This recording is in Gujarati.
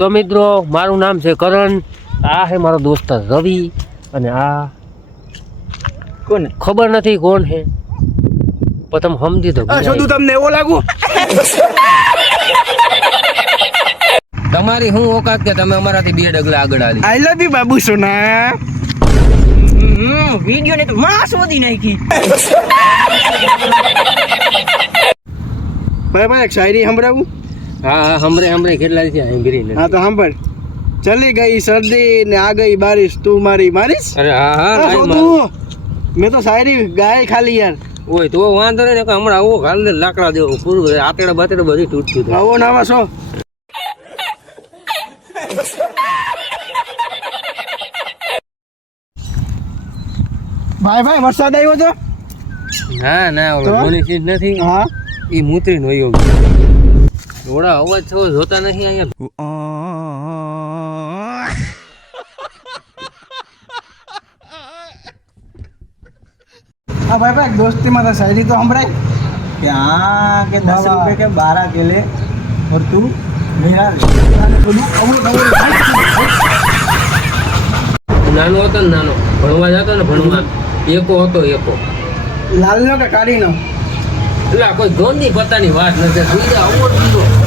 તો મિત્રો મારું નામ છે કરણ. આ છે મારો દોસ્ત રવિ. અને આ કોને? ખબર નથી કોણ છે. પણ તમે સમજી તો આ તમને એવો લાગુ? તમારી શું ઓકાત કે તમે અમારાથી બે ડગલા આગળ આવી આઈ લવ યુ બાબુ સોના. વિડિયો ને તો માં શોધી નાખી. ભાઈ ભાઈ એક શાયરી સંભળાવું. હા હમરે હમરે કેટલા છે ને હા તો સાંભળ. ચલી ગઈ શરદી ને આ ગઈ બારિશ. તું મારી મારીશ? અરે હા હા લાઈ મેં તો શાયરી ગાય ખાલી યાર. ઓય તો વાંધો નહીં કે હમણાં આવો હાલ ને લાકડા દેવો પૂરું આતેડા બાતેડા બધી તૂટતી થાય. આવો નાવા છો. ભાઈ ભાઈ વરસાદ આવ્યો તો ના ના ઓલો મોની સીટ નથી. હા. એ મૂતરી નો યોગ ઘોડા અવાજ થવો જોતા નથી અહીંયા. હા ભાઈ ભાઈ દોસ્તીમાં તો શાયરી તો સંભળાય. કે હા કે દસ રૂપે કે બારા કેલે ઓર તું મેરા નાનો હતો ને નાનો ભણવા જતો ને ભણવા. એકો હતો એકો. લાલનો કે કાળીનો? એટલે કોઈ ગોંદી પોતાની વાત નથી. તું દીધો